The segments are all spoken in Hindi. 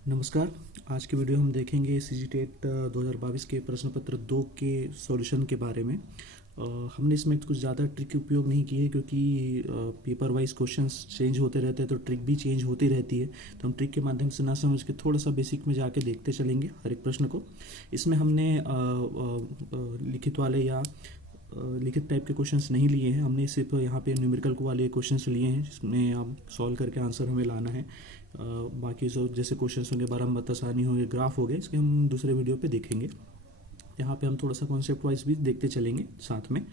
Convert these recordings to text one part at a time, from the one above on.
नमस्कार। आज के वीडियो हम देखेंगे सीजी टेट 2022 के प्रश्न पत्र 2 के सॉल्यूशन के बारे में। हमने इसमें कुछ ज़्यादा ट्रिक उपयोग नहीं किए क्योंकि पेपर वाइज क्वेश्चंस चेंज होते रहते हैं तो ट्रिक भी चेंज होती रहती है। तो हम ट्रिक के माध्यम से ना समझ के थोड़ा सा बेसिक में जाके देखते चलेंगे हर एक प्रश्न को। इसमें हमने लिखित वाले या लिखित टाइप के क्वेश्चंस नहीं लिए हैं। हमने सिर्फ यहाँ पे न्यूमेरिकल वाले क्वेश्चंस लिए हैं जिसमें आप सॉल्व करके आंसर हमें लाना है। बाकी जो जैसे क्वेश्चंस होंगे, बारहमत आसानी होंगे, ग्राफ हो गए, इसके हम दूसरे वीडियो पे देखेंगे। यहाँ पे हम थोड़ा सा कॉन्सेप्ट वाइज भी देखते चलेंगे साथ में,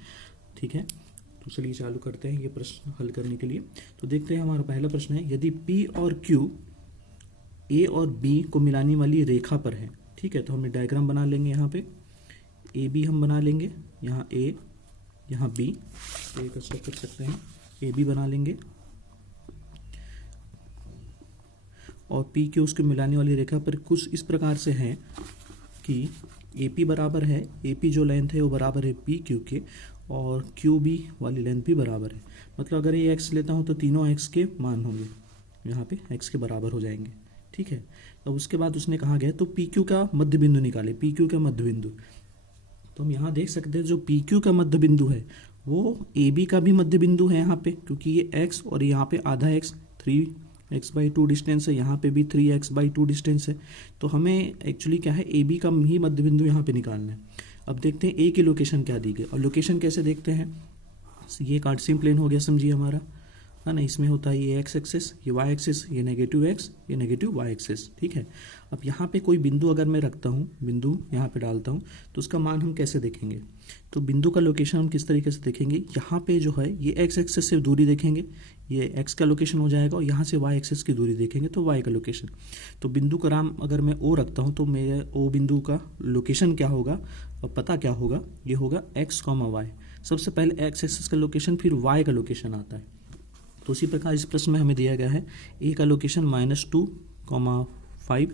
ठीक है। तो चलिए चालू करते हैं ये प्रश्न हल करने के लिए। तो देखते हैं, हमारा पहला प्रश्न है, यदि P और Q A और B को मिलाने वाली रेखा पर है, ठीक है। तो हम डायग्राम बना लेंगे। यहाँ पे ए बी हम बना लेंगे, यहाँ A यहाँ B, एक अच्छा कर सकते हैं, ए बी बना लेंगे और पी के उसके मिलाने वाली रेखा पर कुछ इस प्रकार से है कि ए पी बराबर है, ए पी जो लेंथ है वो बराबर है पी क्यू के, और क्यू बी वाली लेंथ भी बराबर है। मतलब अगर ये एक्स लेता हूँ तो तीनों एक्स के मान होंगे, यहाँ पे एक्स के बराबर हो जाएंगे, ठीक है। अब उसके बाद उसने कहा गया तो पी क्यू का मध्य बिंदु निकाले, पी क्यू का मध्य बिंदु। तो हम यहाँ देख सकते हैं जो पी क्यू का मध्य बिंदु है वो ए बी का भी मध्य बिंदु है यहाँ पे, क्योंकि ये एक्स और यहाँ पे आधा एक्स, 3x/2 डिस्टेंस है, यहाँ पे भी 3x/2 डिस्टेंस है। तो हमें एक्चुअली क्या है, ए बी का ही मध्य बिंदु यहाँ पे निकालना है। अब देखते हैं ए की लोकेशन क्या दी गई, और लोकेशन कैसे देखते हैं, ये कार्टेशियन प्लेन हो गया समझिए हमारा, है ना। इसमें होता है ये एक्स एक्सिस, ये वाई एक्सिस, ये नेगेटिव एक्स, ये नेगेटिव वाई एक्सिस, ठीक है। अब यहाँ पे कोई बिंदु अगर मैं रखता हूँ, बिंदु यहाँ पे डालता हूँ, तो उसका मान हम कैसे देखेंगे। तो बिंदु का लोकेशन हम किस तरीके से देखेंगे, यहाँ पे जो है ये एक्स एक्सिस से दूरी देखेंगे, ये एक्स का लोकेशन हो जाएगा, और यहाँ से वाई एक्सिस की दूरी देखेंगे तो वाई का लोकेशन। तो बिंदु का नाम अगर मैं ओ रखता हूँ तो मेरे ओ बिंदु का लोकेशन क्या होगा और पता क्या होगा, ये होगा एक्स कॉमा वाई। सबसे पहले एक्स एक्सिस का लोकेशन, फिर वाई का लोकेशन आता है। तो उसी प्रकार इस प्रश्न में हमें दिया गया है ए का लोकेशन -2,5,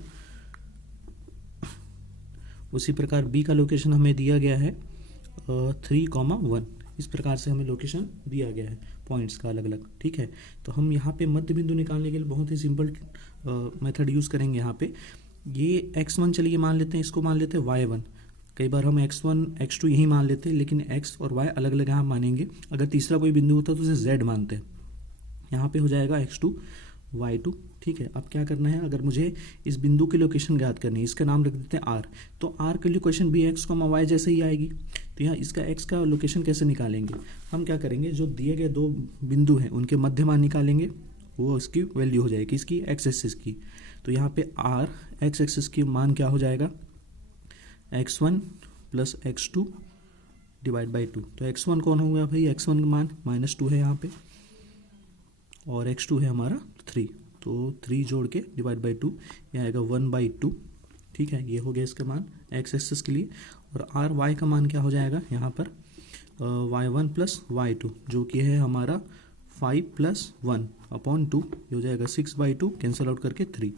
उसी प्रकार बी का लोकेशन हमें दिया गया है 3,1। इस प्रकार से हमें लोकेशन दिया गया है पॉइंट्स का अलग अलग, ठीक है। तो हम यहाँ पे मध्य बिंदु निकालने के लिए बहुत ही सिंपल मेथड यूज़ करेंगे। यहाँ पे ये x1 चलिए मान लेते हैं, इसको मान लेते हैं y1। कई बार हम x1 x2 यही मान लेते हैं, लेकिन x और y अलग अलग यहाँ मानेंगे। अगर तीसरा कोई बिंदु होता है तो उसे z मानते हैं। यहाँ पे हो जाएगा x2 y2, ठीक है। अब क्या करना है, अगर मुझे इस बिंदु की लोकेशन ज्ञात करनी है, इसका नाम रख देते हैं r। तो r की लोकेशन भी x, y जैसे ही आएगी। तो यहाँ इसका x का लोकेशन कैसे निकालेंगे, हम क्या करेंगे, जो दिए गए दो बिंदु हैं उनके मध्य मान निकालेंगे, वो उसकी वैल्यू हो जाएगी, इसकी x एक्सिस की। तो यहाँ पे r x एक्सिस की मान क्या हो जाएगा, x1 + x2 / 2। तो x1 कौन होगा भाई, x1 का मान -2 है यहाँ पे, और x2 है हमारा 3। तो 3 जोड़ के / 2, ये आएगा 1/2, ठीक है। ये हो गया इसका मान x एक्सिस के लिए। और r y का मान क्या हो जाएगा यहाँ पर, y1 + y2 जो कि है हमारा 5 + 1/2, ये हो जाएगा 6/2, कैंसिल आउट करके 3।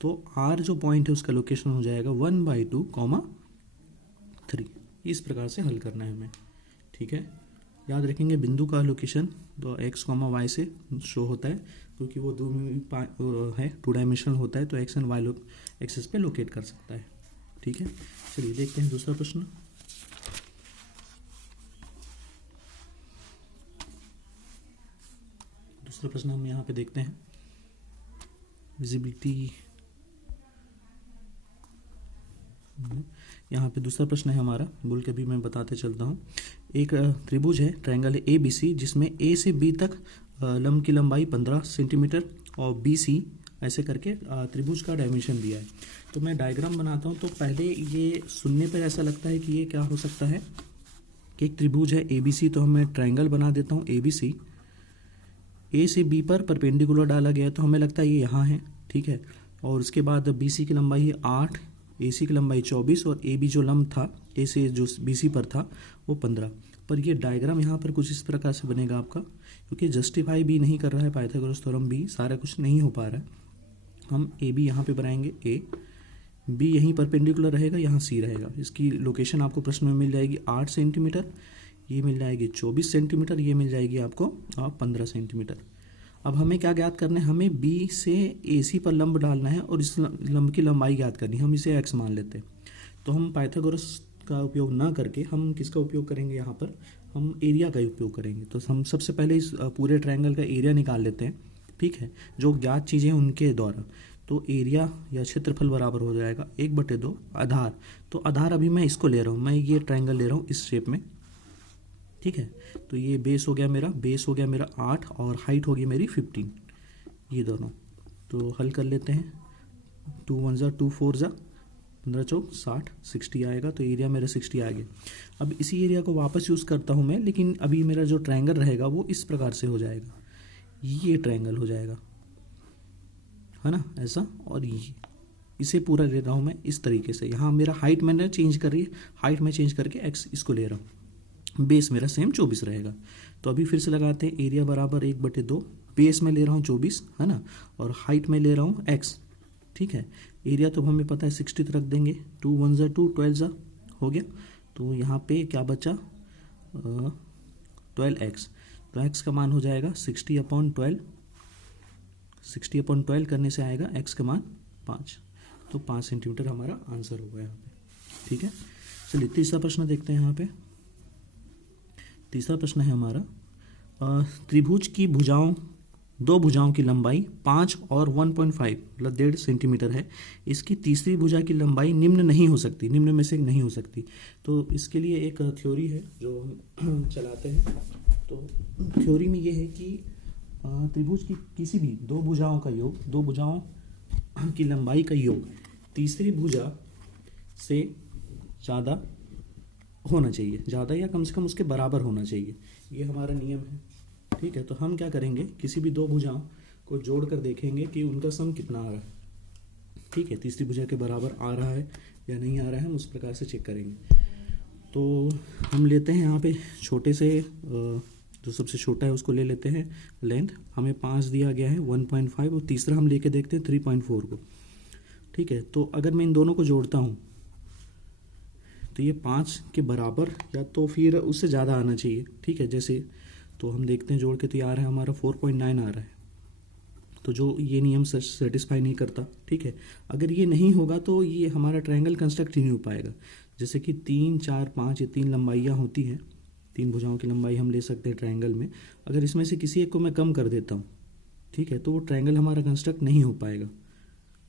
तो r जो पॉइंट है उसका लोकेशन हो जाएगा 1/2, 3। इस प्रकार से हल करना है हमें, ठीक है। याद रखेंगे बिंदु का लोकेशन तो x, y से शो होता है, क्योंकि वो है 2 डायमेंशनल होता है, तो x एंड y एक्सिस पे लोकेट कर सकता है, ठीक है। चलिए देखते हैं दूसरा प्रश्न। दूसरा प्रश्न हम यहाँ पे देखते हैं, विजिबिलिटी। यहाँ पे दूसरा प्रश्न है हमारा, बोल के भी मैं बताते चलता हूँ। एक त्रिभुज है, ट्रायंगल है ABC, जिसमें A से B तक लंब की लंबाई 15 सेंटीमीटर और BC ऐसे करके त्रिभुज का डायमेंशन दिया है। तो मैं डायग्राम बनाता हूँ। तो पहले ये सुनने पर ऐसा लगता है कि ये क्या हो सकता है कि एक त्रिभुज है ABC, तो मैं ट्रायंगल बना देता हूँ ABC। A से B पर परपेंडिकुलर डाला गया है, तो हमें लगता है ये यहाँ है, ठीक है। और उसके बाद BC की लंबाई है 8, AC की लंबाई 24, और AB जो लंब था A से जो BC पर था वो 15। पर ये डायग्राम यहाँ पर कुछ इस प्रकार से बनेगा आपका, क्योंकि जस्टिफाई भी नहीं कर रहा है पाइथागोरस थ्योरम भी, सारा कुछ नहीं हो पा रहा है। हम AB यहाँ पे बनाएंगे A, B यहीं परपेंडिकुलर रहेगा, यहाँ C रहेगा। इसकी लोकेशन आपको प्रश्न में मिल जाएगी 8 सेंटीमीटर, ये मिल जाएगी 24 सेंटीमीटर, ये मिल जाएगी आपको 15 सेंटीमीटर। अब हमें क्या ज्ञात करना है, हमें बी से ए सी पर लंब डालना है और इस लंब की लंबाई ज्ञात करनी है। हम इसे एक्स मान लेते हैं। तो हम पाइथागोरस का उपयोग ना करके हम किसका उपयोग करेंगे, यहाँ पर हम एरिया का उपयोग करेंगे। तो हम सबसे पहले इस पूरे ट्रायंगल का एरिया निकाल लेते हैं, ठीक है, जो ज्ञात चीज़ें उनके द्वारा। तो एरिया या क्षेत्रफल बराबर हो जाएगा 1/2 आधार। तो आधार अभी मैं इसको ले रहा हूँ, मैं ये ट्रायंगल ले रहा हूँ इस शेप में, ठीक है। तो ये बेस हो गया मेरा 8 और हाइट होगी मेरी 15, ये दोनों। तो हल कर लेते हैं, 2 1 ज़ा 2 4 ज़ा 15 चौक 60, 60 आएगा। तो एरिया मेरा 60 आ गया। अब इसी एरिया को वापस यूज़ करता हूँ मैं, लेकिन अभी मेरा जो ट्रायंगल रहेगा वो इस प्रकार से हो जाएगा, ये ट्रायंगल हो जाएगा, है ना, ऐसा। और ये इसे पूरा ले रहा हूँ मैं इस तरीके से। यहाँ मेरा हाइट मैंने चेंज कर रही है, हाइट में चेंज करके एक्स इसको ले रहा हूँ। बेस मेरा सेम 24 रहेगा। तो अभी फिर से लगाते हैं, एरिया बराबर 1/2, बेस में ले रहा हूँ 24, है ना, और हाइट में ले रहा हूँ एक्स, ठीक है। एरिया तो हमें पता है 60 रख देंगे, 2 1 ज़ा 2 12 ज़ा हो गया। तो यहाँ पे क्या बचा, 12x। तो x का मान हो जाएगा 60/12, 60/12 करने से आएगा x का मान 5। तो 5 सेंटीमीटर हमारा आंसर होगा यहाँ पे, ठीक है। चलिए तीसरा प्रश्न देखते हैं। यहाँ पे तीसरा प्रश्न है हमारा, त्रिभुज की भुजाओं, दो भुजाओं की लंबाई 5 और 1.5 मतलब 1.5 सेंटीमीटर है। इसकी तीसरी भुजा की लंबाई निम्न नहीं हो सकती, निम्न में से नहीं हो सकती। तो इसके लिए एक थ्योरी है जो हम चलाते हैं। तो थ्योरी में ये है कि त्रिभुज की किसी भी दो भुजाओं का योग, दो भुजाओं की लंबाई का योग तीसरी भुजा से ज़्यादा होना चाहिए, ज़्यादा या कम से कम उसके बराबर होना चाहिए। ये हमारा नियम है, ठीक है। तो हम क्या करेंगे, किसी भी दो भुजाओं को जोड़कर देखेंगे कि उनका सम कितना आ रहा है, ठीक है। तीसरी भुजा के बराबर आ रहा है या नहीं आ रहा है, हम उस प्रकार से चेक करेंगे। तो हम लेते हैं यहाँ पे छोटे से, जो सबसे छोटा है उसको ले लेते हैं लेंथ। हमें 5 दिया गया है, 1.5, और तीसरा हम लेके देखते हैं 3.4 को, ठीक है। तो अगर मैं इन दोनों को जोड़ता हूँ तो ये 5 के बराबर या तो फिर उससे ज़्यादा आना चाहिए, ठीक है। जैसे तो हम देखते हैं जोड़ के, तो ये आ रहा है हमारा 4.9 आ रहा है। तो जो ये नियम सेटिस्फाई नहीं करता, ठीक है। अगर ये नहीं होगा तो ये हमारा ट्रायंगल कंस्ट्रक्ट ही नहीं हो पाएगा। जैसे कि 3 4 5 ये 3 लंबाइयाँ होती हैं, 3 भुजाओं की लंबाई हम ले सकते हैं ट्रायंगल में। अगर इसमें से किसी एक को मैं कम कर देता हूँ, ठीक है, तो वो ट्रायंगल हमारा कंस्ट्रक्ट नहीं हो पाएगा,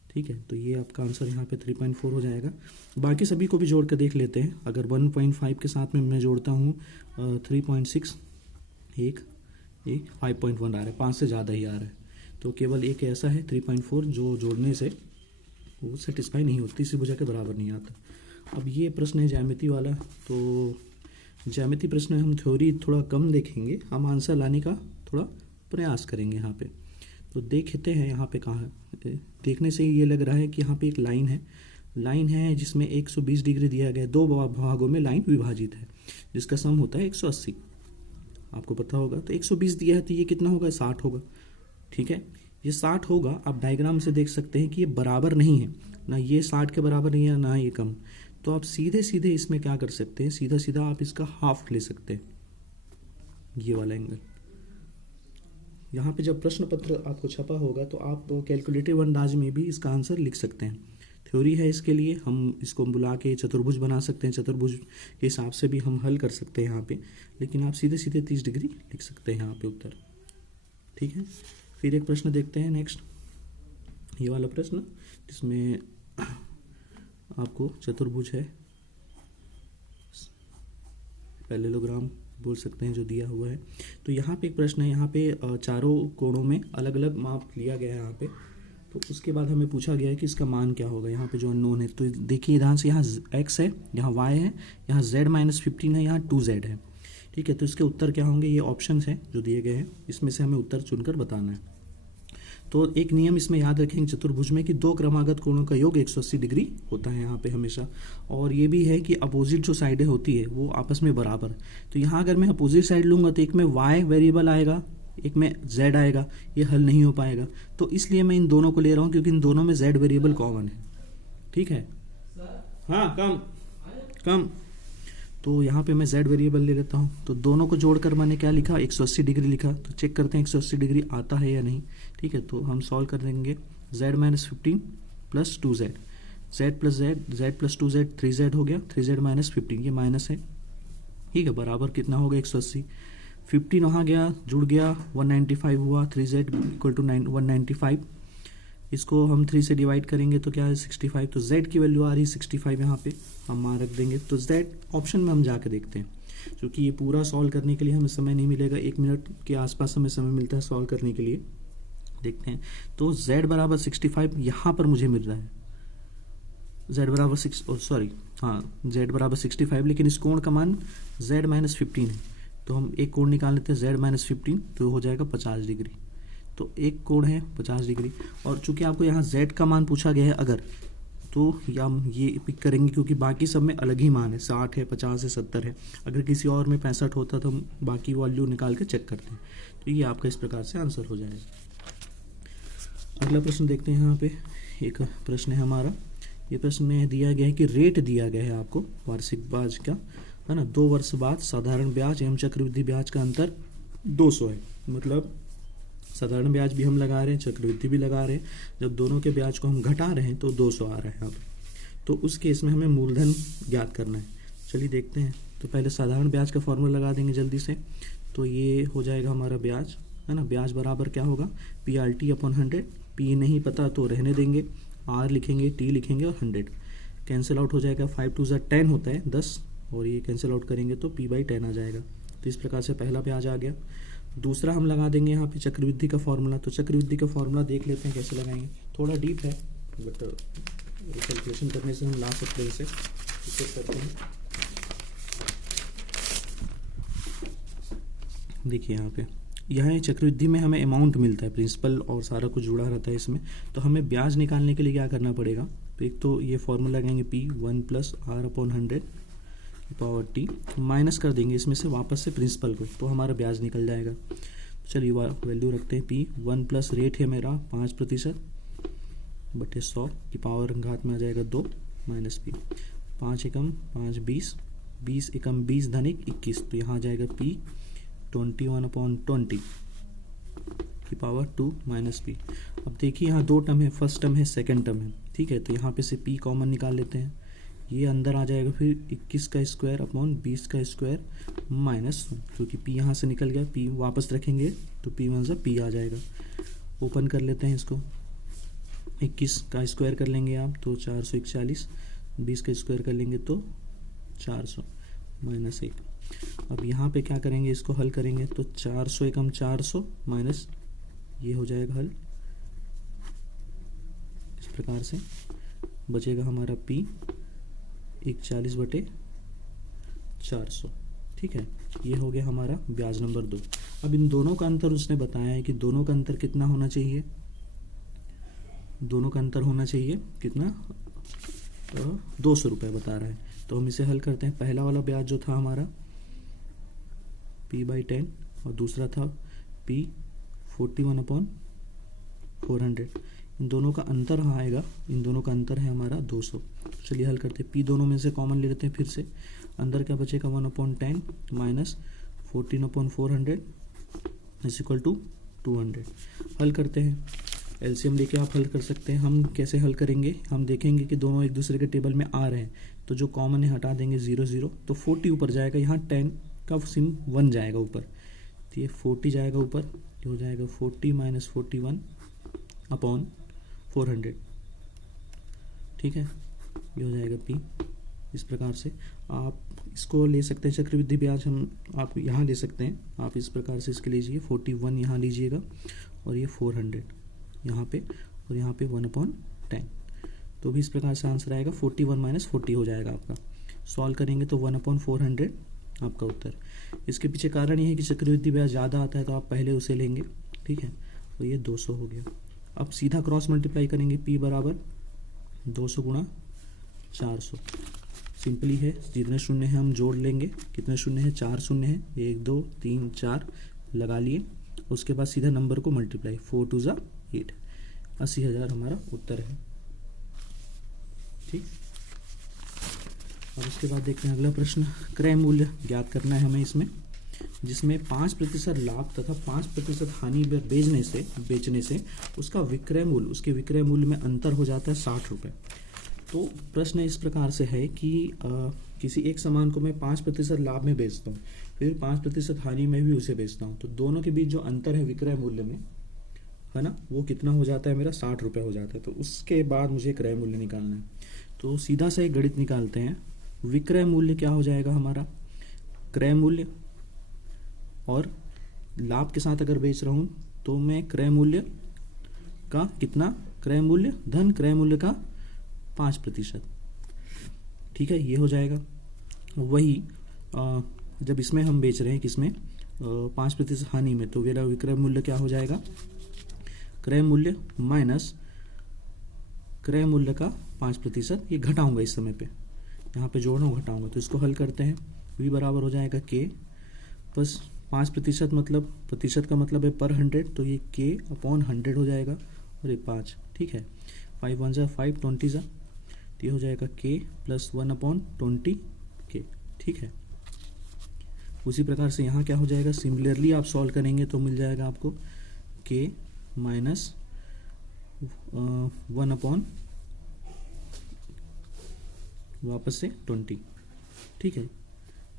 ठीक है। तो ये आपका आंसर यहाँ पे 3.4 हो जाएगा। बाकी सभी को भी जोड़ कर देख लेते हैं। अगर 1.5 के साथ में मैं जोड़ता हूँ 3.6, एक 5.1 आ रहा है, 5 से ज़्यादा ही आ रहा है। तो केवल एक ऐसा है 3.4 जो जोड़ने से वो सेटिस्फाई नहीं होती, तीसरी भुजा के बराबर नहीं आता। अब ये प्रश्न है ज्यामिति वाला। तो ज्यामिति प्रश्न हम थ्योरी थोड़ा कम देखेंगे, हम आंसर लाने का थोड़ा प्रयास करेंगे यहाँ पे। तो देखते हैं यहाँ पे कहाँ, देखने से ये लग रहा है कि यहाँ पे एक लाइन है जिसमें 120 डिग्री दिया गया है, दो भागों में लाइन विभाजित है जिसका सम होता है 180, आपको पता होगा। तो 120 दिया है तो ये कितना होगा, 60 होगा, ठीक है। ये 60 होगा। आप डायग्राम से देख सकते हैं कि ये बराबर नहीं है, ना ये 60 के बराबर नहीं है ना ये कम। तो आप सीधे सीधे इसमें क्या कर सकते हैं, सीधा सीधा आप इसका हाफ ले सकते हैं, ये वाला एंगल। यहाँ पे जब प्रश्न पत्र आपको छपा होगा तो आप कैलकुलेटिव अंदाज में भी इसका आंसर लिख सकते हैं। थ्योरी है इसके लिए, हम इसको बुला के चतुर्भुज बना सकते हैं, चतुर्भुज के हिसाब से भी हम हल कर सकते हैं यहाँ पे। लेकिन आप सीधे सीधे 30 डिग्री लिख सकते हैं यहाँ पे उत्तर, ठीक है। फिर एक प्रश्न देखते हैं नेक्स्ट, ये वाला प्रश्न जिसमें आपको चतुर्भुज है, पैरेललोग्राम बोल सकते हैं, जो दिया हुआ है। तो यहाँ पे एक प्रश्न है, यहाँ पे चारों कोणों में अलग अलग माप लिया गया है यहाँ पे। तो उसके बाद हमें पूछा गया है कि इसका मान क्या होगा, यहाँ पे जो अननोन है। तो देखिए ध्यान से, यहाँ x है, यहाँ y है, यहाँ z - 15 है, यहाँ 2z है, ठीक है। तो इसके उत्तर क्या होंगे, ये ऑप्शंस हैं जो दिए गए हैं, इसमें से हमें उत्तर चुनकर बताना है। तो एक नियम इसमें याद रखेंगे चतुर्भुज में कि दो क्रमागत कोणों का योग 180 डिग्री होता है यहाँ पे हमेशा। और ये भी है कि अपोजिट जो साइडें होती है वो आपस में बराबर। तो यहाँ अगर मैं अपोजिट साइड लूँगा तो एक में y वेरिएबल आएगा, एक में z आएगा, ये हल नहीं हो पाएगा। तो इसलिए मैं इन दोनों को ले रहा हूँ क्योंकि इन दोनों में z वेरिएबल कॉमन है, ठीक है। हाँ कम। तो यहाँ पे मैं z वेरिएबल ले लेता हूँ। तो दोनों को जोड़कर मैंने क्या लिखा, 180 डिग्री लिखा। तो चेक करते हैं 180 डिग्री आता है या नहीं। ठीक है, तो हम सॉल्व कर देंगे। z minus 15 plus 2z, z plus z plus 2z 3z हो गया, 3z माइनस 15 ये माइनस है। ठीक है, बराबर कितना होगा 180। 15 वहाँ गया, जुड़ गया, 195 हुआ, 3z इक्वल टू 195। इसको हम 3 से डिवाइड करेंगे तो क्या है 65। तो z की वैल्यू आ रही है 65, यहाँ पे हम वहाँ रख देंगे। तो z ऑप्शन में हम जाके देखते हैं, क्योंकि ये पूरा सॉल्व करने के लिए हमें समय नहीं मिलेगा, 1 मिनट के आसपास हमें समय मिलता है सॉल्व करने के लिए। देखते हैं, तो z बराबर 65 यहाँ पर मुझे मिल रहा है। z बराबर z बराबर 65, लेकिन इस कोण का मान z माइनस 15 है। तो हम एक कोण निकाल लेते हैं z माइनस 15, तो हो जाएगा 50 डिग्री। तो एक कोण है 50 डिग्री। और चूंकि आपको यहाँ z का मान पूछा गया है अगर, तो हम ये पिक करेंगे, क्योंकि बाकी सब में अलग ही मान है, 60 है, 50 है, 70 है। अगर किसी और में 65 होता तो हम बाकी वैल्यू निकाल के चेक करते हैं। तो ये आपका इस प्रकार से आंसर हो जाएगा। अगला प्रश्न देखते हैं। यहाँ पे एक प्रश्न है हमारा। ये प्रश्न में दिया गया है कि रेट दिया गया है आपको वार्षिक ब्याज का, है ना। 2 वर्ष बाद साधारण ब्याज एवं चक्रवृद्धि ब्याज का अंतर 200 है। मतलब साधारण ब्याज भी हम लगा रहे हैं, चक्रवृद्धि भी लगा रहे हैं। जब दोनों के ब्याज को हम घटा रहे हैं तो 200 आ रहा है यहाँ पे। तो उस केस में हमें मूलधन ज्ञात करना है। चलिए देखते हैं। तो पहले साधारण ब्याज का फॉर्मूला लगा देंगे जल्दी से। तो ये हो जाएगा हमारा ब्याज, है ना। ब्याज बराबर क्या होगा, PRT अपॉन 100। P नहीं पता तो रहने देंगे, R लिखेंगे, T लिखेंगे और 100 कैंसिल आउट हो जाएगा। 5 2 10 होता है 10, और ये कैंसिल आउट करेंगे तो P/10 आ जाएगा। तो इस प्रकार से पहला ब्याज आ गया। दूसरा हम लगा देंगे यहाँ पे चक्रवृद्धि का फॉर्मूला। तो चक्रवृद्धि का फॉर्मूला देख लेते हैं कैसे लगाएंगे। थोड़ा डीप है, बट कैलकुलेशन करने से हम ला सकते हैं इसे। करते हैं, देखिए यहाँ चक्रवृद्धि में हमें अमाउंट मिलता है, प्रिंसिपल और सारा कुछ जुड़ा रहता है इसमें। तो हमें ब्याज निकालने के लिए क्या करना पड़ेगा, तो एक तो ये फॉर्मूला लगाएंगे P1 plus R upon 100 power T, minus कर देंगे इसमें से वापस से प्रिंसिपल को, तो हमारा ब्याज निकल जाएगा। चलिए वैल्यू रखते हैं P1 प्लस रेट है मेरा 5% बटे 100 की पावर घात में आ जाएगा 2 माइनस P। 5 एकम 5 20, 20 एकम 20 धनिक 21, तो यहाँ आ जाएगा P 21 अपॉन 20 की पावर 2 माइनस P। अब देखिए यहाँ 2 टर्म है, फर्स्ट टर्म है, सेकंड टर्म है। ठीक है, तो यहाँ पे से P कॉमन निकाल लेते हैं। ये अंदर आ जाएगा फिर 21 का स्क्वायर अपॉन 20 का स्क्वायर माइनस, क्योंकि P यहाँ से निकल गया, P वापस रखेंगे तो P1 से P आ जाएगा। ओपन कर लेते हैं इसको। 21 का स्क्वायर कर लेंगे आप तो 441, 20 का स्क्वायर कर लेंगे तो 400 माइनस 1। अब यहाँ पे क्या करेंगे, इसको हल करेंगे तो 400 एकम 400 माइनस ये हो जाएगा हल। इस प्रकार से बचेगा हमारा P 41 बटे 400। ठीक है, ये हो गया हमारा ब्याज नंबर 2। अब इन दोनों का अंतर उसने बताया है कि दोनों का अंतर कितना होना चाहिए, दोनों का अंतर होना चाहिए कितना, 200 रुपये बता रहा है। तो हम इसे हल करते हैं। पहला वाला ब्याज जो था हमारा P/10 और दूसरा था P 41 अपॉन 400। इन दोनों का अंतर आएगा, इन दोनों का अंतर है हमारा 200। चलिए हल करते हैं। P दोनों में से कॉमन ले लेते हैं फिर से। अंदर क्या बचेगा 1/10 minus 14 upon 400 is equal to 200। हल करते हैं, एलसीएम लेके आप हल कर सकते हैं। हम कैसे हल करेंगे, हम देखेंगे कि दोनों एक दूसरे के टेबल में आ रहे हैं, तो जो कॉमन है हटा देंगे 0 0, तो 40 ऊपर जाएगा, यहाँ 10 का सिम 1 जाएगा ऊपर, तो ये 40 जाएगा ऊपर, ये हो जाएगा 40 माइनस 41 अपॉन 400। ठीक है, ये हो जाएगा P। इस प्रकार से आप इसको ले सकते हैं, चक्रवृद्धि ब्याज हम आप यहाँ ले सकते हैं। आप इस प्रकार से इसके लीजिए, 41 यहाँ लीजिएगा और ये 400 यहाँ पे, और यहाँ पे 1/10, तो भी इस प्रकार से आंसर आएगा 41 माइनस 40 हो जाएगा आपका। सॉल्व करेंगे तो 1/400 आपका उत्तर। इसके पीछे कारण ये है कि चक्रवृद्धि ब्याज ज़्यादा आता है तो आप पहले उसे लेंगे। ठीक है, तो ये 200 हो गया। अब सीधा क्रॉस मल्टीप्लाई करेंगे, P बराबर 200 गुणा 400। सिंपली है, जितने शून्य हैं हम जोड़ लेंगे। कितने शून्य हैं, 4 शून्य हैं, 1 2 3 4 लगा लिए। उसके बाद सीधा नंबर को मल्टीप्लाई, 4 2 8, 80,000 हमारा उत्तर है। ठीक, और उसके बाद देखते हैं अगला प्रश्न। क्रय मूल्य ज्ञात करना है हमें इसमें, जिसमें 5% लाभ तथा 5% हानि बेचने से उसका विक्रय मूल्य, उसके विक्रय मूल्य में अंतर हो जाता है 60 रुपये। तो प्रश्न इस प्रकार से है कि किसी एक सामान को मैं 5% लाभ में बेचता हूँ, फिर 5% हानि में भी उसे बेचता हूँ, तो दोनों के बीच जो अंतर है विक्रय मूल्य में, है ना, वो कितना हो जाता है मेरा 60 रुपये हो जाता है। तो उसके बाद मुझे क्रय मूल्य निकालना है। तो सीधा सा एक गणित निकालते हैं। विक्रय मूल्य क्या हो जाएगा हमारा, क्रय मूल्य, और लाभ के साथ अगर बेच रहा हूँ तो मैं क्रय मूल्य का कितना, क्रय मूल्य धन क्रय मूल्य का 5%। ठीक है, ये हो जाएगा। वही जब इसमें हम बेच रहे हैं किसमें, 5% हानि में, तो मेरा विक्रय मूल्य क्या हो जाएगा, क्रय मूल्य माइनस क्रय मूल्य का 5%। ये घटाऊंगा इस समय पे, यहाँ पे जोड़ रहा हूँ, घटाऊंगा। तो इसको हल करते हैं। v बराबर हो जाएगा k प्लस 5% मतलब प्रतिशत का मतलब है पर 100, तो ये k अपॉन 100 हो जाएगा और ये 5। ठीक है, 5 1 जा 5, 20 जा, तो ये हो जाएगा k प्लस 1 अपॉन 20 k। ठीक है, उसी प्रकार से यहाँ क्या हो जाएगा, सिमिलरली आप सॉल्व करेंगे तो मिल जाएगा आपको k माइनस 1 अपॉन वापस से 20। ठीक है,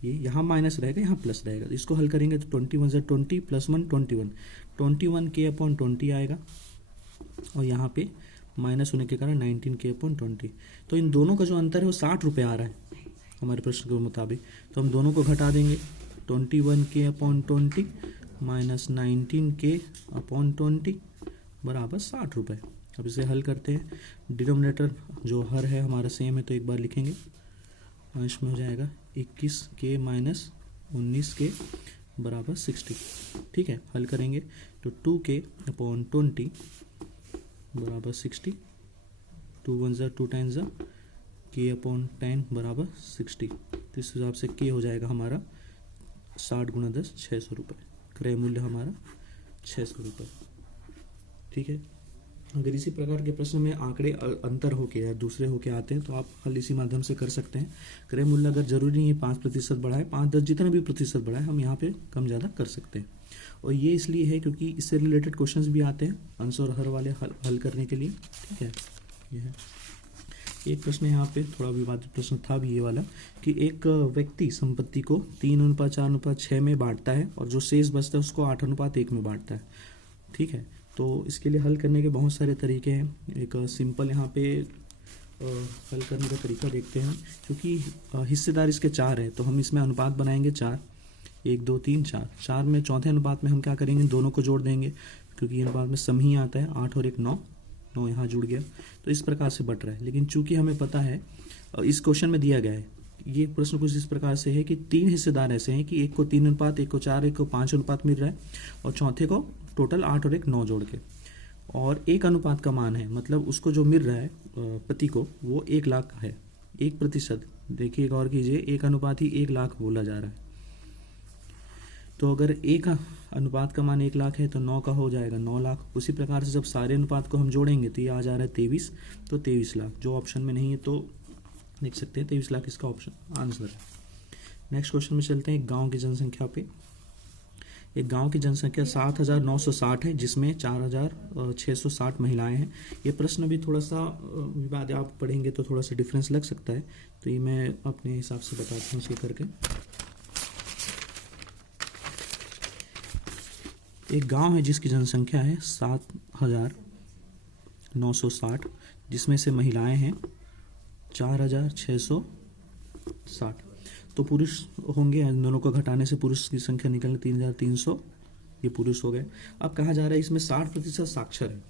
ये यहाँ माइनस रहेगा, यहाँ प्लस रहेगा। इसको हल करेंगे तो 21 से 20 प्लस 1 21 k अपॉन 20 आएगा, और यहाँ पे माइनस होने के कारण 19 k अपॉन 20। तो इन दोनों का जो अंतर है वो 60 रुपये आ रहा है हमारे प्रश्न के मुताबिक। तो हम दोनों को घटा देंगे, 21 k upon 20 minus 19 k upon 20 बराबर 60 रुपये। अब इसे हल करते हैं। डिनोमिनेटर जो हर है हमारा सेम है, तो एक बार लिखेंगे, अंश में हो जाएगा 21 k माइनस 19 k बराबर 60। ठीक है, हल करेंगे तो 2k अपॉन 20 बराबर 60, 2 1 जा 2 टाइम्स जा k अपॉन 10 बराबर 60। तो इस हिसाब से k हो जाएगा हमारा 60 गुणा 10 600 रुपये। क्रय मूल्य हमारा 600 रुपये। ठीक है, अगर इसी प्रकार के प्रश्न में आंकड़े अंतर होके या दूसरे होके आते हैं तो आप हल इसी माध्यम से कर सकते हैं। क्रय मूल्य अगर जरूरी नहीं है 5% बढ़ाए, 5-10 जितना भी प्रतिशत बढ़ाए, हम यहाँ पे कम ज़्यादा कर सकते हैं। और ये इसलिए है क्योंकि इससे रिलेटेड क्वेश्चंस भी आते हैं अंश और हर वाले हल करने के लिए। ठीक है, ये है एक प्रश्न यहाँ पे थोड़ा विवादित प्रश्न था भी ये वाला, कि एक व्यक्ति संपत्ति को 3:4:6 में बांटता है और जो शेष बचता है उसको 8:1 में बांटता है। ठीक है, तो इसके लिए हल करने के बहुत सारे तरीके हैं। एक सिंपल यहाँ पे हल करने का तरीका देखते हैं। क्योंकि हिस्सेदार इसके 4 है तो हम इसमें अनुपात बनाएंगे 4, 1 2 3 4। 4 में चौथे अनुपात में हम क्या करेंगे, दोनों को जोड़ देंगे, क्योंकि अनुपात में सम ही आता है। 8 और 1 9, 9 यहाँ जुड़ गया, तो इस प्रकार से बट रहा है। लेकिन चूंकि हमें पता है इस क्वेश्चन में दिया गया है, ये प्रश्न कुछ इस प्रकार से है कि 3 हिस्सेदार ऐसे हैं कि एक को 3 अनुपात, एक को 4, एक को 5 अनुपात मिल रहा है, और चौथे को टोटल 8 और 1 9 जोड़ के, और 1 अनुपात का मान है, मतलब उसको जो मिल रहा है पति को वो 1 लाख है। 1%, देखिए गौर कीजिए, 1 अनुपात ही 1 लाख बोला जा रहा है। तो अगर 1 अनुपात का मान 1 लाख है तो 9 का हो जाएगा 9 लाख। उसी प्रकार से जब सारे अनुपात को हम जोड़ेंगे तो ये आ जा रहा है 23, तो 23 लाख। जो ऑप्शन में नहीं है तो देख सकते हैं 23 लाख इसका ऑप्शन आंसर है। नेक्स्ट क्वेश्चन में चलते हैं। एक गांव की जनसंख्या पे, एक गांव की जनसंख्या 7,960 है, जिसमें 4,660 महिलाएं हैं। ये प्रश्न भी थोड़ा सा विवाद, आप पढ़ेंगे तो थोड़ा सा डिफरेंस लग सकता है, तो ये मैं अपने हिसाब से बताता हूँ इसको करके। एक गांव है जिसकी जनसंख्या है 7,960, जिसमें से महिलाएं हैं 4,660। तो पुरुष होंगे, इन दोनों को घटाने से पुरुष की संख्या निकलने 3,300, ये पुरुष हो गए। अब कहा जा रहा है इसमें 60% साक्षर है,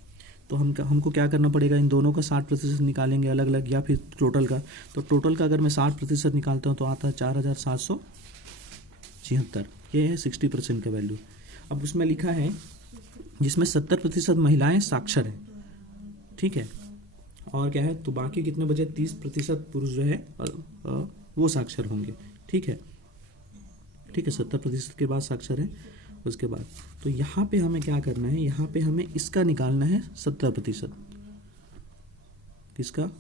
तो हमको क्या करना पड़ेगा, इन दोनों का 60% निकालेंगे अलग अलग, या फिर टोटल का। तो टोटल का अगर मैं 60% निकालता हूँ तो आता है 4,776, ये है 60% का वैल्यू। अब उसमें लिखा है जिसमें 70% महिलाएं साक्षर हैं, ठीक है, और क्या है, तो बाकी कितने बचे, 30% पुरुष जो है वो साक्षर होंगे। ठीक है, 70% के बाद साक्षर है उसके बाद। तो यहाँ पे हमें क्या करना है, यहाँ पे हमें इसका निकालना है 70%, किसका,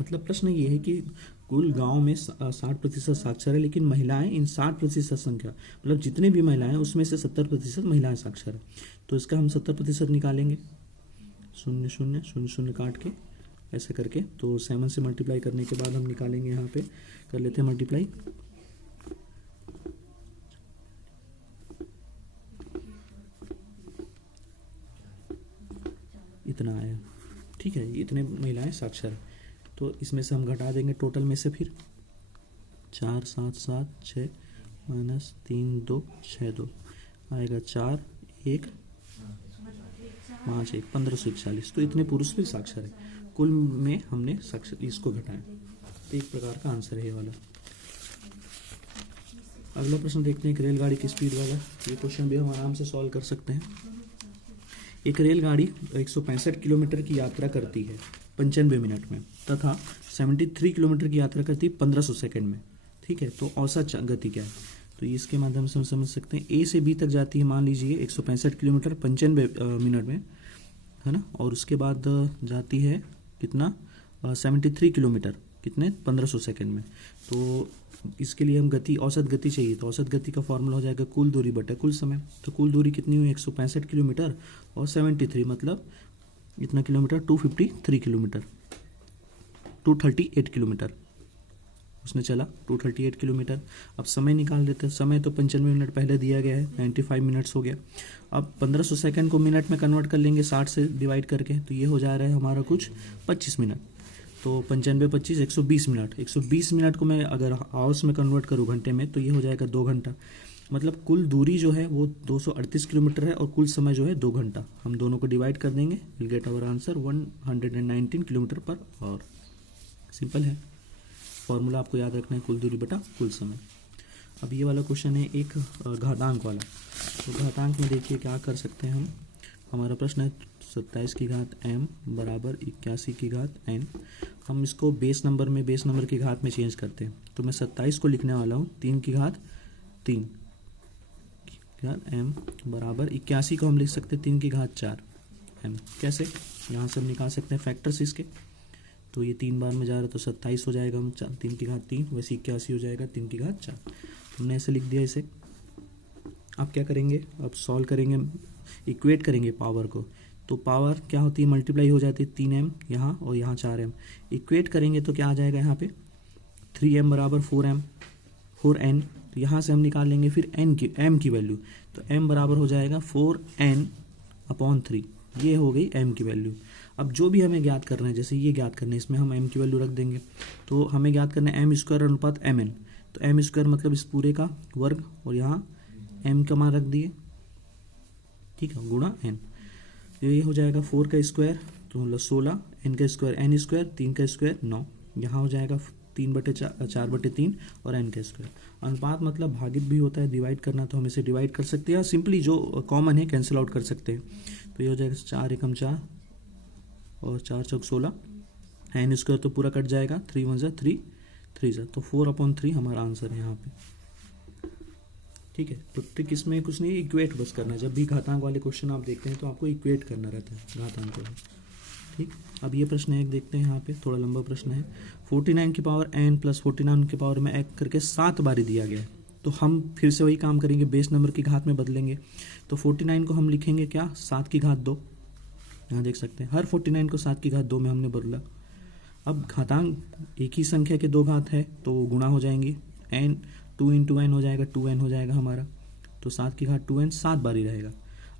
मतलब प्रश्न ये है कि कुल गांव में 60% साक्षर है, लेकिन महिलाएं इन 60% संख्या, मतलब जितने भी महिलाएं हैं उसमें से 70% महिलाएं साक्षर है। तो इसका हम 70% निकालेंगे, 0 0 0 0 काट के ऐसे करके, तो 7 से मल्टीप्लाई करने के बाद हम निकालेंगे, यहाँ पे कर लेते हैं मल्टीप्लाई। इतना आया, ठीक है, इतने महिलाएं साक्षर है। तो इसमें से हम घटा देंगे टोटल में से, फिर 4 7 7 6 माइनस 3 2 6 2 आएगा 4 1 5 1 1541। तो इतने पुरुष भी साक्षर है, कुल में हमने साक्षर इसको घटाया। तो एक प्रकार का आंसर है ये वाला। अगला प्रश्न देखते हैं, एक रेलगाड़ी की स्पीड वाला। ये क्वेश्चन भी हम आराम से सॉल्व कर सकते हैं। एक रेलगाड़ी 165 किलोमीटर की यात्रा करती है 95 मिनट में, तथा 73 किलोमीटर की यात्रा करती है 1500 सेकंड में, ठीक है। तो औसत गति क्या है? तो इसके माध्यम से हम समझ सकते हैं, ए से बी तक जाती है, मान लीजिए 165 किलोमीटर 95 मिनट में, है ना, और उसके बाद जाती है कितना, 73 किलोमीटर, कितने, 1500 सेकंड में। तो इसके लिए हम गति, औसत गति चाहिए, तो औसत गति का फॉर्मूला हो जाएगा कुल दूरी बटा कुल समय। तो कुल दूरी कितनी हुई, 165 किलोमीटर और 73, मतलब इतना किलोमीटर, 253 किलोमीटर, 238 किलोमीटर उसने चला, 238 किलोमीटर। अब समय निकाल लेते हैं। समय तो 95 मिनट पहले दिया गया है, 95 मिनट्स हो गया। अब 1500 सेकंड को मिनट में कन्वर्ट कर लेंगे 60 से डिवाइड करके, तो ये हो जा रहा है हमारा कुछ 25 मिनट। तो 95 25 120 मिनट, 120 मिनट को मैं अगर आवर्स में कन्वर्ट करूँ घंटे में, तो ये हो जाएगा 2 घंटा। मतलब कुल दूरी जो है वो 238 किलोमीटर है और कुल समय जो है 2 घंटा। हम दोनों को डिवाइड कर देंगे, will get our answer 119 kilometre per hour. Simple है, फॉर्मूला आपको याद रखना है, कुल दूरी बटा कुल समय। अब ये वाला क्वेश्चन है एक घातांक वाला। तो घातांक में देखिए क्या कर सकते हैं हम। हमारा प्रश्न है 27 की घात m बराबर 81 की घात n। हम इसको बेस नंबर की घात में चेंज करते हैं। तो मैं 27 को लिखने वाला हूँ 3 की घात 3 m बराबर 81 को हम लिख सकते हैं 3 की घात 4 m। कैसे? यहाँ से हम निकाल सकते हैं फैक्टर्स इसके। तो ये 3 बार में जा रहा है तो 27 हो जाएगा, हम 3 की घात 3, वैसे 81 हो जाएगा 3 की घात 4। हमने ऐसे लिख दिया इसे। आप क्या करेंगे, अब सॉल्व करेंगे, इक्वेट करेंगे पावर को। तो पावर क्या होती है, मल्टीप्लाई हो जाती है 3m यहाँ और यहाँ 4m। इक्वेट करेंगे तो क्या आ जाएगा यहाँ पे 3m बराबर 4n। तो यहाँ से हम निकाल लेंगे फिर m की वैल्यू। तो m बराबर हो जाएगा 4n/3। ये हो गई m की वैल्यू। अब जो भी हमें ज्ञात करना है, जैसे ये ज्ञात करना है, इसमें हम m की वैल्यू रख देंगे। तो हमें ज्ञात करना है m² अनुपात mn। तो m² मतलब इस पूरे का वर्ग, और यहाँ m का मान रख दिए, ठीक है, गुणा n। ये हो जाएगा 4 का स्क्वायर तो मतलब 16, n का स्क्वायर n², 3 का स्क्वायर 9। यहाँ हो जाएगा 3/4/3 और n का स्क्वायर। अनुपात मतलब भागित भी होता है, डिवाइड करना तो हम इसे डिवाइड कर सकते हैं, सिंपली जो कॉमन है कैंसिल आउट कर सकते हैं। तो ये हो जाएगा 4 एकम 4 और 4 चौक 16, n² तो पूरा कट जाएगा, 3 1 जा 3 3 जा, तो 4/3 हमारा आंसर है यहाँ पे। ठीक है, तो ट्रिक इसमें कुछ नहीं, इक्वेट बस करना है। जब भी घातांक वाले क्वेश्चन आप देखते हैं तो आपको इक्वेट करना रहता है घातांक को। ठीक, अब ये प्रश्न एक देखते हैं, यहाँ पे थोड़ा लंबा प्रश्न है। 49 की पावर n प्लस 49 की पावर में एक करके 7 बारी दिया गया है। तो हम फिर से वही काम करेंगे, बेस नंबर की घात में बदलेंगे। तो 49 को हम लिखेंगे क्या, 7 की घात 2। यहाँ देख सकते हैं हर 49 को 7 की घात 2 में हमने बदला। अब घातांक एक ही संख्या के 2 घात है तो गुणा हो जाएंगी, n 2 × n हो जाएगा, 2n हो जाएगा हमारा। तो 7 की घात 2n 7 बारी रहेगा।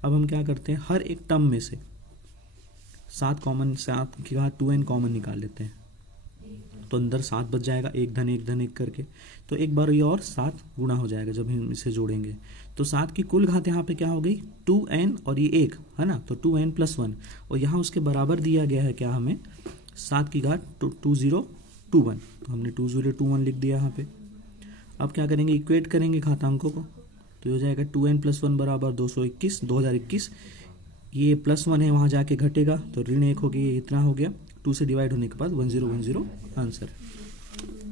अब हम क्या करते हैं, हर एक टर्म में से 7 की घात 2n कॉमन निकाल लेते हैं। तो अंदर 7 बच जाएगा, एक धन एक करके। तो एक बार ये और 7 गुणा हो जाएगा जब हम इसे जोड़ेंगे। तो 7 की कुल घात यहाँ पे क्या हो गई, 2n और ये 1 है ना, तो 2n + 1। और यहाँ उसके बराबर दिया गया है क्या हमें, 7 की घात 2021। तो हमने 2021 लिख दिया यहाँ पे। अब क्या करेंगे, इक्वेट करेंगे घातांकों को। तो हो जाएगा 2n + 1 बराबर 221 2021। ये +1 है, वहाँ जाके घटेगा तो ऋण 1 हो गया, ये इतना हो गया। 2 से डिवाइड होने के बाद 1010 आंसर।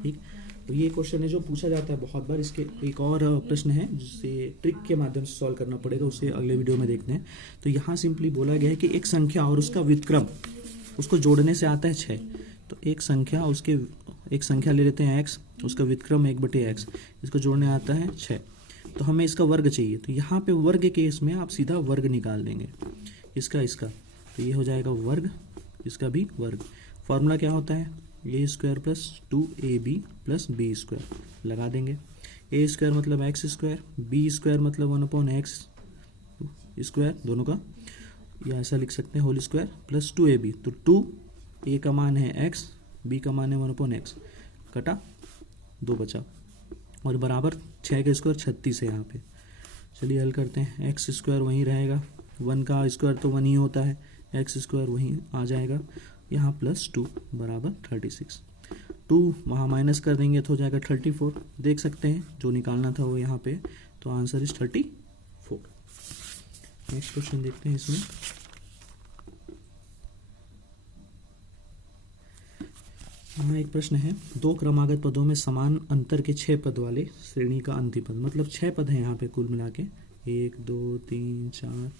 ठीक, तो ये क्वेश्चन है जो पूछा जाता है बहुत बार। इसके एक और प्रश्न है जिसे ट्रिक के माध्यम से सॉल्व करना पड़ेगा, उसे अगले वीडियो में देखते हैं। तो यहाँ सिंपली बोला गया है कि एक संख्या और उसका व्युत्क्रम, उसको जोड़ने से आता है 6। तो एक संख्या ले लेते हैं x, उसका व्युत्क्रम 1/x, इसको जोड़ने आता है 6। तो हमें इसका वर्ग चाहिए, तो यहाँ पे वर्ग के इसमें आप सीधा वर्ग निकाल देंगे इसका, तो ये हो जाएगा वर्ग, इसका भी वर्ग। फॉर्मूला क्या होता है, a² + 2ab + b² लगा देंगे। a² मतलब x², b² मतलब 1/x², दोनों का, या ऐसा लिख सकते हैं होल स्क्वायर, प्लस 2ab, तो 2a का मान है x, b का मान है 1/x, कटा 2 बचा, और बराबर 6 का स्क्वायर 36 है यहाँ पे। चलिए हल करते हैं, x² वहीं रहेगा, 1 का स्क्वायर तो 1 ही होता है, x² वहीं आ जाएगा, यहाँ प्लस 2 बराबर 36, 2 वहाँ माइनस कर देंगे तो हो जाएगा 34। देख सकते हैं जो निकालना था वो यहाँ पे, तो आंसर इज 34। नेक्स्ट क्वेश्चन देखते हैं इसमें। यहाँ एक प्रश्न है, 2 क्रमागत पदों में समान अंतर के 6 पद वाले श्रेणी का अंतिम पद, मतलब 6 पद हैं यहाँ पे कुल मिला के, 1 2 3 4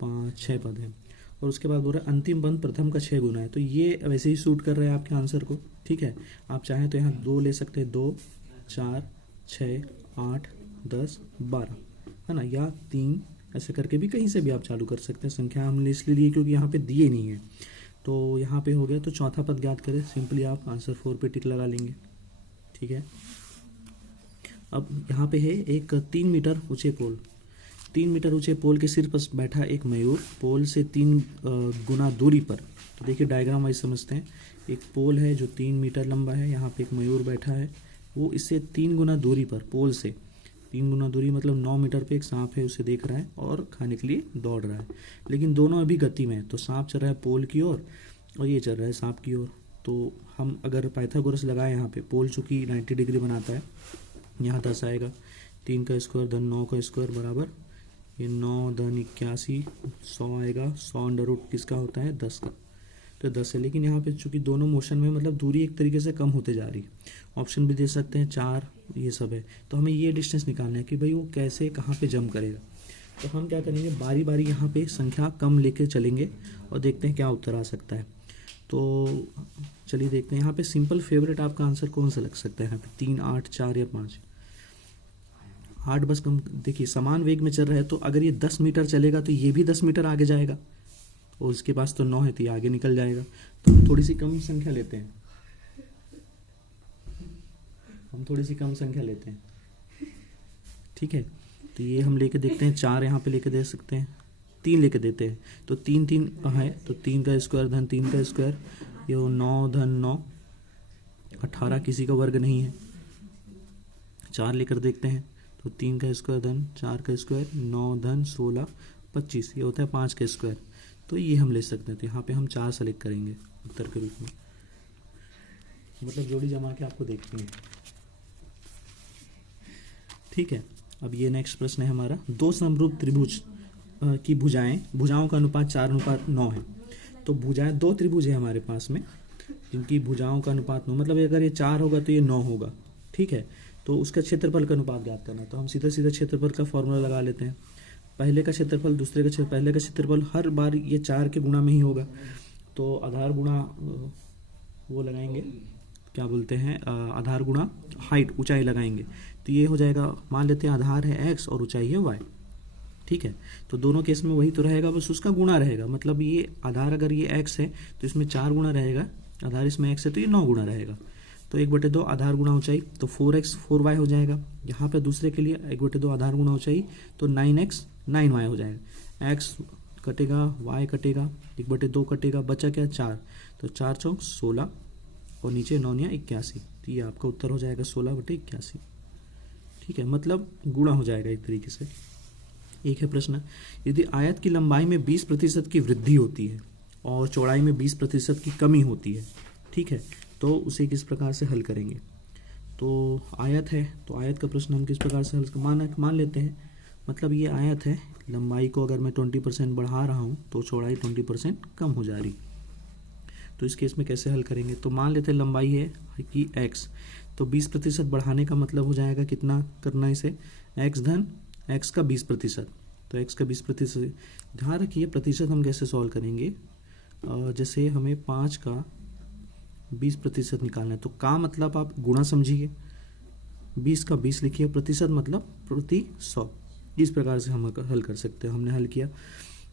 5 6 पद हैं, और उसके बाद बोल रहा है अंतिम पद प्रथम का 6 गुना है। तो ये वैसे ही सूट कर रहा है आपके आंसर को, ठीक है। आप चाहें तो यहाँ 2 ले सकते हैं, 2 4 6 8 10 12, है ना, या 3, ऐसे करके भी कहीं से भी आप चालू कर सकते हैं। संख्या हमने इसलिए ली क्योंकि यहाँ पे दिए नहीं है, तो यहाँ पे हो गया। तो चौथा पद ज्ञात करें, सिंपली आप आंसर 4 पे टिक लगा लेंगे, ठीक है। अब यहाँ पे है एक 3 मीटर ऊंचे पोल, 3 मीटर ऊंचे पोल के सिर पर बैठा एक मयूर पोल से 3 गुना दूरी पर। तो देखिए डायग्राम वाइज समझते हैं, एक पोल है जो 3 मीटर लंबा है, यहाँ पे एक मयूर बैठा है, वो इससे 3 गुना दूरी पर, पोल से 3 गुना दूरी मतलब 9 मीटर पे एक सांप है, उसे देख रहा है और खाने के लिए दौड़ रहा है, लेकिन दोनों अभी गति में है। तो सांप चल रहा है पोल की ओर और ये चल रहा है सांप की ओर। तो हम अगर पाइथागोरस लगाए यहाँ पे, पोल चूँकि 90 डिग्री बनाता है, यहाँ 10 आएगा, 3 का स्क्वायर धन 9 का स्क्वायर बराबर ये 9 धन 81, 100 आएगा, 100 अंडर रूट किसका होता है 10 का, तो 10 है। लेकिन यहाँ पे चूँकि दोनों मोशन में मतलब दूरी एक तरीके से कम होते जा रही है, ऑप्शन भी दे सकते हैं 4, ये सब है। तो हमें ये डिस्टेंस निकालना है कि भाई वो कैसे कहाँ पे जंप करेगा। तो हम क्या करेंगे, बारी बारी यहाँ पे संख्या कम लेके चलेंगे और देखते हैं क्या उत्तर आ सकता है। तो चलिए देखते हैं यहाँ पे सिंपल फेवरेट आपका आंसर कौन सा लग सकता है, यहाँ पे 3 8 4 या 5। 8 बस कम, देखिए समान वेग में चल रहा है, तो अगर ये 10 मीटर चलेगा तो ये भी 10 मीटर आगे जाएगा, और उसके पास तो 9 है तो ये आगे निकल जाएगा। तो हम थोड़ी सी कम संख्या लेते हैं, ठीक है। तो ये हम लेके देखते हैं, 4 यहाँ पे लेके दे सकते हैं, 3 लेके देते हैं, तो 3 3 है, तो 3 का स्क्वायर धन 3 का स्क्वायर, ये 9 धन 9 18, किसी का वर्ग नहीं है। 4 लेकर देखते हैं, तो 3 का स्क्वायर धन 4 का स्क्वायर, 9 धन 16 25, ये होता है 5 का स्क्वायर। तो ये हम ले सकते हैं, तो यहाँ पे हम 4 सेलेक्ट करेंगे उत्तर के रूप में, मतलब जोड़ी जमा के आपको देखते हैं, ठीक है। अब ये नेक्स्ट प्रश्न है हमारा, 2 समरूप त्रिभुज की भुजाओं का अनुपात 4:9 है। तो भुजाएं 2 त्रिभुज है हमारे पास में, जिनकी भुजाओं का अनुपात 9, मतलब अगर ये 4 होगा तो ये 9 होगा, ठीक है। तो उसका क्षेत्रफल का अनुपात ज्ञात करना है, तो हम सीधा क्षेत्रफल का फॉर्मूला लगा लेते हैं। पहले का क्षेत्रफल दूसरे का पहले का क्षेत्रफल हर बार ये 4 के गुणा में ही होगा, तो आधार गुणा वो लगाएंगे, क्या बोलते हैं, आधार गुणा हाइट, ऊंचाई लगाएंगे। तो ये हो जाएगा, मान लेते हैं आधार है x और ऊंचाई है y, ठीक है। तो दोनों केस में वही तो रहेगा, बस उसका गुणा रहेगा, मतलब ये आधार अगर ये x है तो इसमें 4 गुणा रहेगा, आधार इसमें x है तो ये 9 गुणा रहेगा। तो 1/2 आधार गुणा ऊंचाई, तो 4x 4y हो जाएगा। यहाँ पे दूसरे के लिए 1/2 आधार गुणा ऊंचाई, तो 9x 9y हो जाएगा, x कटेगा y कटेगा, 1/2 कटेगा, बचा क्या 4, तो 4 चौक 16 और नीचे 9 या 81, तो ये आपका उत्तर हो जाएगा 16/81, ठीक है, मतलब गुणा हो जाएगा एक तरीके से। एक है प्रश्न, यदि आयत की लंबाई में 20% की वृद्धि होती है और चौड़ाई में 20% की कमी होती है, ठीक है, तो उसे किस प्रकार से हल करेंगे। तो आयत है, तो आयत का प्रश्न हम किस प्रकार से हल मान लेते हैं, मतलब ये आयत है, लंबाई को अगर मैं 20% बढ़ा रहा हूँ तो चौड़ाई 20% कम हो जा रही, तो इस केस में कैसे हल करेंगे। तो मान लेते हैं लंबाई है कि x, तो 20% बढ़ाने का मतलब हो जाएगा कितना करना इसे, x धन x का 20%, तो x का 20%। ध्यान रखिए प्रतिशत हम कैसे सॉल्व करेंगे, जैसे हमें 5 का 20% निकालना है। तो का मतलब आप गुणा समझिए, 20 का 20 लिखिए, प्रतिशत मतलब प्रति 100। इस प्रकार से हम हल कर सकते हैं। हमने हल किया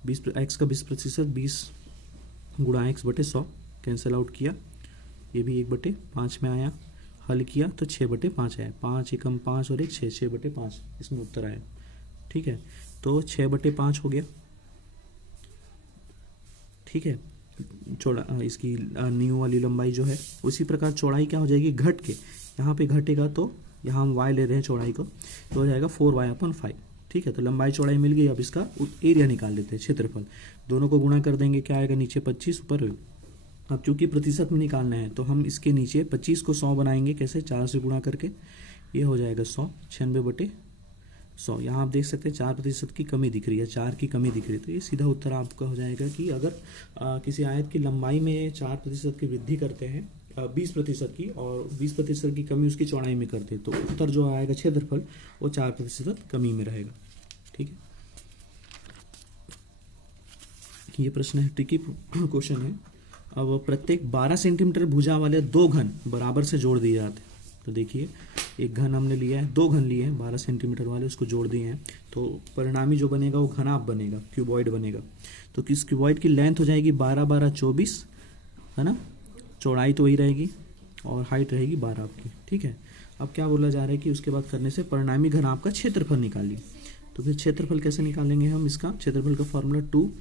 20 एक्स का 20%, 20 गुणा एक्स बटे 100, कैंसिल आउट किया, ये भी 1/5 में आया। हल किया तो 6/5 आया, 5 एकम 5 और 1 6, 6/5 इसमें उत्तर आया। ठीक है, तो 6/5 हो गया। ठीक है, चौड़ा इसकी न्यू वाली लंबाई जो है, उसी प्रकार चौड़ाई क्या हो जाएगी, घट के यहाँ पे घटेगा, तो यहाँ हम y ले रहे हैं चौड़ाई को, तो हो जाएगा 4y/5। ठीक है, तो लंबाई चौड़ाई मिल गई। अब इसका एरिया निकाल लेते हैं, क्षेत्रफल। दोनों को गुणा कर देंगे, क्या आएगा, नीचे 25 ऊपर। अब चूंकि प्रतिशत में निकालना है तो हम इसके नीचे 25 को 100 बनाएंगे, कैसे, 4 से गुणा करके, ये हो जाएगा 100, 96/100। यहाँ आप देख सकते हैं 4% की कमी दिख रही है, 4 की कमी दिख रही है। तो ये सीधा उत्तर आपका हो जाएगा कि अगर किसी आयत की लंबाई में 4% की वृद्धि करते हैं, 20% की, और 20% की कमी उसकी चौड़ाई में करते हैं, तो उत्तर जो आएगा क्षेत्रफल वो 4% कमी में रहेगा। ठीक है, ये प्रश्न है, ट्रिकी क्वेश्चन है। अब प्रत्येक 12 सेंटीमीटर भुजा वाले 2 घन बराबर से जोड़ दिए जाते हैं। तो देखिए, एक घन हमने लिया है, 2 घन लिए हैं 12 सेंटीमीटर वाले, उसको जोड़ दिए हैं, तो परिणामी जो बनेगा वो घनाभ बनेगा, क्यूबॉइड बनेगा। तो किस क्यूबॉइड की लेंथ हो जाएगी 12 12 24, है ना, चौड़ाई तो वही रहेगी और हाइट रहेगी 12 आपकी। ठीक है, अब क्या बोला जा रहा है कि उसके बाद करने से परिणामी घनाभ का क्षेत्रफल निकालिए। तो फिर क्षेत्रफल कैसे निकालेंगे हम, इसका क्षेत्रफल का formula 2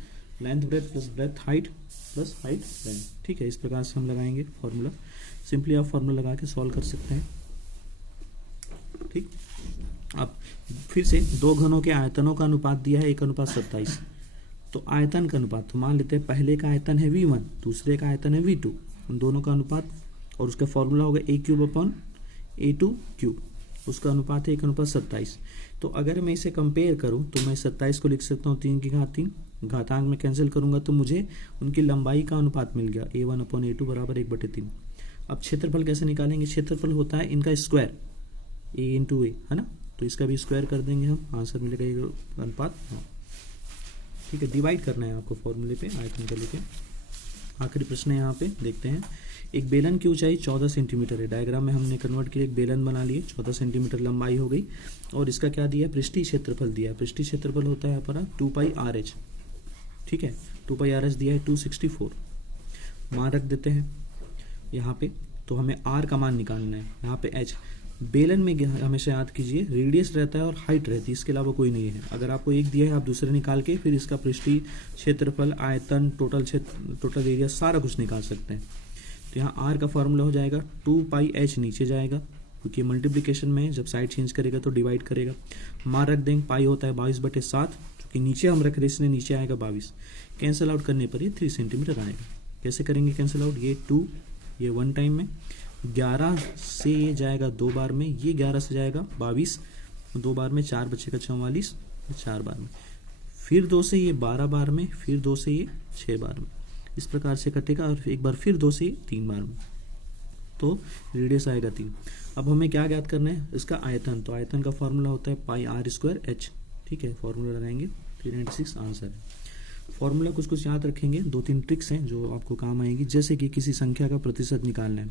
length breadth plus breadth height plus height length. ठीक है, इस प्रकार से हम लगाएंगे फॉर्मूला। सिंपली आप फॉर्मूला लगा के सॉल्व कर सकते हैं। ठीक, अब फिर से 2 घनों के आयतनों का अनुपात दिया है 1:27। तो आयतन का अनुपात, तो मान लेते हैं पहले का आयतन है V1, दूसरे का आयतन है V2, उन दोनों का अनुपात, और उसका फॉर्मूला होगा A3/A2, उसका अनुपात है 1:27। तो अगर मैं इसे कंपेयर करूं तो मैं 27 को लिख सकता हूँ 3 की घात 3, घातांक में कैंसिल करूंगा तो मुझे उनकी लंबाई का अनुपात मिल गया, A1/A2 बराबर 1/3। अब क्षेत्रफल कैसे निकालेंगे, क्षेत्रफल होता है इनका स्क्वायर, A×A, है ना, तो इसका भी स्क्वायर कर देंगे हम, आंसर मिलेगा ये अनुपात। हाँ, ठीक है, डिवाइड करना है आपको फॉर्मूले पे आयतन को लेके। आखिरी प्रश्न है यहाँ पे, देखते हैं। एक बेलन की ऊंचाई 14 सेंटीमीटर है। डायग्राम में हमने कन्वर्ट किया, एक बेलन बना लिए, 14 सेंटीमीटर लंबाई हो गई, और इसका क्या दिया है, पृष्ठीय क्षेत्रफल दिया है। पृष्ठीय क्षेत्रफल होता है पर 2πRh। ठीक है, 2πRh दिया है 264। मान रख देते हैं यहाँ पे, तो हमें r का मान निकालना है। यहाँ पे h, बेलन में हमेशा याद कीजिए रेडियस रहता है और हाइट रहती है, इसके अलावा कोई नहीं है। अगर आपको एक दिया है आप दूसरे निकाल के फिर इसका पृष्ठीय क्षेत्रफल, आयतन, टोटल क्षेत्र, टोटल एरिया, सारा कुछ निकाल सकते हैं। तो यहाँ r का फॉर्मूला हो जाएगा 2πh, नीचे जाएगा क्योंकि मल्टीप्लिकेशन में जब साइड चेंज करेगा तो डिवाइड करेगा। मान रख देंगे, पाई होता है 22/7, क्योंकि नीचे हम रख रहे इसलिए नीचे आएगा 22। कैंसिल आउट करने पर ये 3 सेंटीमीटर आएगा। कैसे करेंगे कैंसिल आउट, ये 2, ये 1 टाइम में, 11 से ये जाएगा 2 बार में, ये 11 से जाएगा 22, 2 बार में 4 बचेगा 44, 4 बार में, फिर 2 से ये 12 बार में, फिर 2 से ये 6 बार में, इस प्रकार से कटेगा, और एक बार फिर 2 से ये 3 बार में, तो रेडियस आएगा 3। अब हमें क्या ज्ञात करना है, इसका आयतन। तो आयतन का फॉर्मूला होता है πr²h। ठीक है, फॉर्मूला लगाएंगे, 396 आंसर है। फॉर्मूला कुछ कुछ याद रखेंगे, 2-3 ट्रिक्स हैं जो आपको काम आएगी। जैसे कि किसी संख्या का प्रतिशत निकालना है,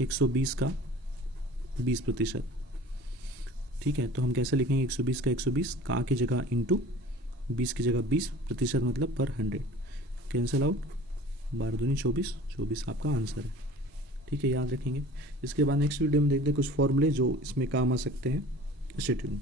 120 का 20%। ठीक है, तो हम कैसे लिखेंगे, 120 का 120, का की जगह इंटू 20 की जगह 20%, मतलब पर 100। कैंसिल आउट, 12 दूनी 24, 24 आपका आंसर है। ठीक है, याद रखेंगे। इसके बाद नेक्स्ट वीडियो में देखते हैं कुछ फॉर्मूले जो इसमें काम आ सकते हैं। Stay tuned.